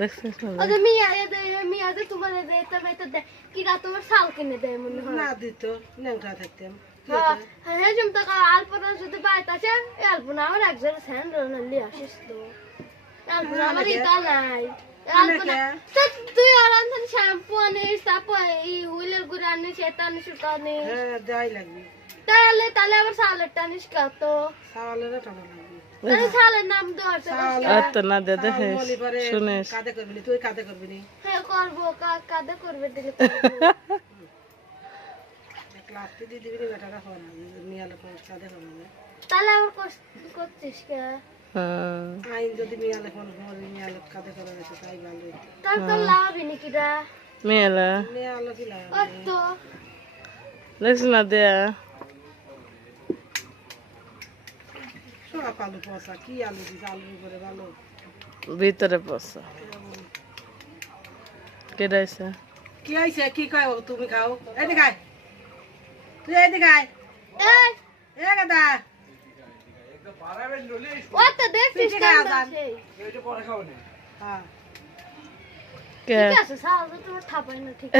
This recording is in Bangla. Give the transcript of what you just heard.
দেখছিস না? ওদের মিয়া যে তোমার দে কি রাত তোমার শাল কিনে দেয় মনে হয় না দিত নেংটা থাকতাম হ্যাঁ হ্যাঁ জমতা আলপনা যদি বাইত আছে এই আলপনা আমার একজন স্যান্ডেল নালি আসিস তো আলপনা আমার ইতা নাই আলপনা তো তুই আর আনছেন শ্যাম্পু আনিস তারপর এই হুইলের গুড় আনিস এটা আনিস ওটা আনিস হ্যাঁ যাই লাগবে তাহলে আবার সালেরটা আনিস কত সালের টাকা লাগবে তাহলে সালের নাম দেওয়া আছে এত না দে দেখিস শুনিস কাদে করবি নি তুই কাদে করবি নি হ্যাঁ করবো কাদা করবে দিলে ক্লাসটি দিয়ে দিবি বেটাটা হওয়া না মিয়ালে কাদে করবি তাহলে আবার করছিস কে হ্যাঁ আইন যদি মিয়ালে ফোন করে মিয়ালে কাদে করা গেছে তাই ভালো তার তো লাভই নাকি রা মেলা মিয়ালে কি লাগে ওই তো দেখছিস না দেয়া সব আলু পচা কি আলু দিস আলু করে ভালো ভিতরে বসা কেডাইছে কি আইছে কি কয় তুমি খাও এদিকে আয় তুই এদিকে আয় এই এ গাদা ও তো দেখছিস তুই কেন ঠিক আছে, আছে হ্যাঁ কে ঠিক আছে সাল তো তোমার থাপাই না ঠিক